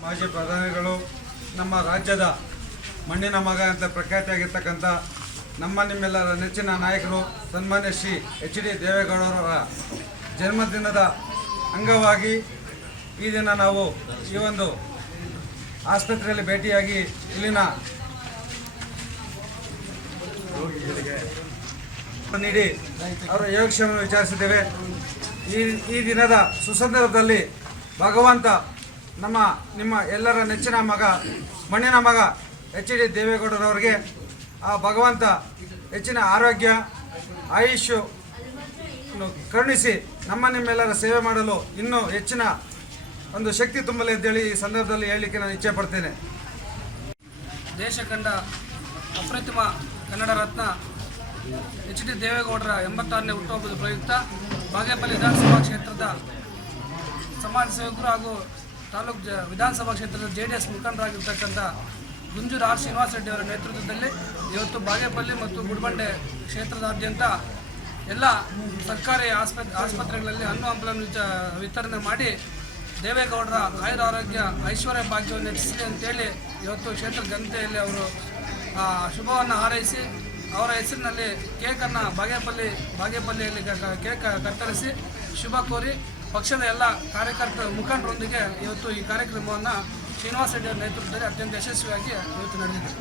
ಮಾಜಿ ಪ್ರಧಾನಿಗಳು ನಮ್ಮ ರಾಜ್ಯದ ಮಣ್ಣಿನ ಮಗ ಅಂತ ಪ್ರಖ್ಯಾತಿಯಾಗಿರ್ತಕ್ಕಂಥ ನಮ್ಮ ನಿಮ್ಮೆಲ್ಲರ ನೆಚ್ಚಿನ ನಾಯಕರು ಸನ್ಮಾನ್ಯ ಶ್ರೀ ಎಚ್ ಡಿ ದೇವೇಗೌಡರವರ ಜನ್ಮದಿನದ ಅಂಗವಾಗಿ ಈ ದಿನ ನಾವು ಈ ಒಂದು ಆಸ್ಪತ್ರೆಯಲ್ಲಿ ಭೇಟಿಯಾಗಿ ಇಲ್ಲಿನ ನೀಡಿ ಅವರ ಯೋಗಕ್ಷೇಮ ವಿಚಾರಿಸಿದ್ದೇವೆ. ಈ ಈ ದಿನದ ಸುಸಂದರ್ಭದಲ್ಲಿ ಭಗವಂತ ನಮ್ಮ, ನಿಮ್ಮ ಎಲ್ಲರ ನೆಚ್ಚಿನ ಮಗ, ಮಣ್ಣಿನ ಮಗ ಎಚ್ ಡಿ ದೇವೇಗೌಡರವರಿಗೆ ಆ ಭಗವಂತ ಹೆಚ್ಚಿನ ಆರೋಗ್ಯ ಆಯುಷು ಕರುಣಿಸಿ ನಮ್ಮ ನಿಮ್ಮೆಲ್ಲರ ಸೇವೆ ಮಾಡಲು ಇನ್ನೂ ಹೆಚ್ಚಿನ ಒಂದು ಶಕ್ತಿ ತುಂಬಲಿ ಅಂತೇಳಿ ಈ ಸಂದರ್ಭದಲ್ಲಿ ಹೇಳಲಿಕ್ಕೆ ನಾನು ಇಚ್ಛೆ ಪಡ್ತೇನೆ. ದೇಶ ಕಂಡ ಅಪ್ರತಿಮ ಕನ್ನಡ ರತ್ನ ಎಚ್ ಡಿ ದೇವೇಗೌಡರ ಎಂಬತ್ತಾರನೇ ಹುಟ್ಟುಹಬ್ಬದ ಪ್ರಯುಕ್ತ ಬಾಗೇಪಲ್ಲಿ ವಿಧಾನಸಭಾ ಕ್ಷೇತ್ರದ ಸಮಾಜ ಸೇವಕರು ಹಾಗೂ ತಾಲೂಕು ವಿಧಾನಸಭಾ ಕ್ಷೇತ್ರದ ಜೆ ಡಿ ಎಸ್ ಮುಖಂಡರಾಗಿರ್ತಕ್ಕಂಥ ಗುಂಜೂರು ಆರ್ ಶ್ರೀನಿವಾಸ ರೆಡ್ಡಿ ಅವರ ನೇತೃತ್ವದಲ್ಲಿ ಇವತ್ತು ಬಾಗೇಪಲ್ಲಿ ಮತ್ತು ಗುಡ್ಬಂಡೆ ಕ್ಷೇತ್ರದಾದ್ಯಂತ ಎಲ್ಲ ಸರ್ಕಾರಿ ಆಸ್ಪತ್, ಆಸ್ಪತ್ರೆಗಳಲ್ಲಿ ಹಣ್ಣು ಹಂಪಲನ್ನು ವಿಚ ವಿತರಣೆ ಮಾಡಿ ದೇವೇಗೌಡರ ಆಯುರ ಆರೋಗ್ಯ ಐಶ್ವರ್ಯ ಭಾಗ್ಯವನ್ನು ಹೆಚ್ಚಿಸಲಿ ಅಂತೇಳಿ ಇವತ್ತು ಕ್ಷೇತ್ರ ಜನತೆಯಲ್ಲಿ ಅವರು ಶುಭವನ್ನು ಹಾರೈಸಿ ಅವರ ಹೆಸರಿನಲ್ಲಿ ಕೇಕನ್ನು ಬಾಗೇಪಲ್ಲಿ, ಬಾಗೇಪಲ್ಲಿಯಲ್ಲಿ ಕೇಕ್ ಕತ್ತರಿಸಿ ಶುಭ ಕೋರಿ ಪಕ್ಷದ ಎಲ್ಲ ಕಾರ್ಯಕರ್ತರ ಮುಖಂಡರೊಂದಿಗೆ ಇವತ್ತು ಈ ಕಾರ್ಯಕ್ರಮವನ್ನು ಶ್ರೀನಿವಾಸ ರೆಡ್ಡಿ ನೇತೃತ್ವದಲ್ಲಿ ಅತ್ಯಂತ ಯಶಸ್ವಿಯಾಗಿ ಇವತ್ತು ನಡೆದಿದೆ.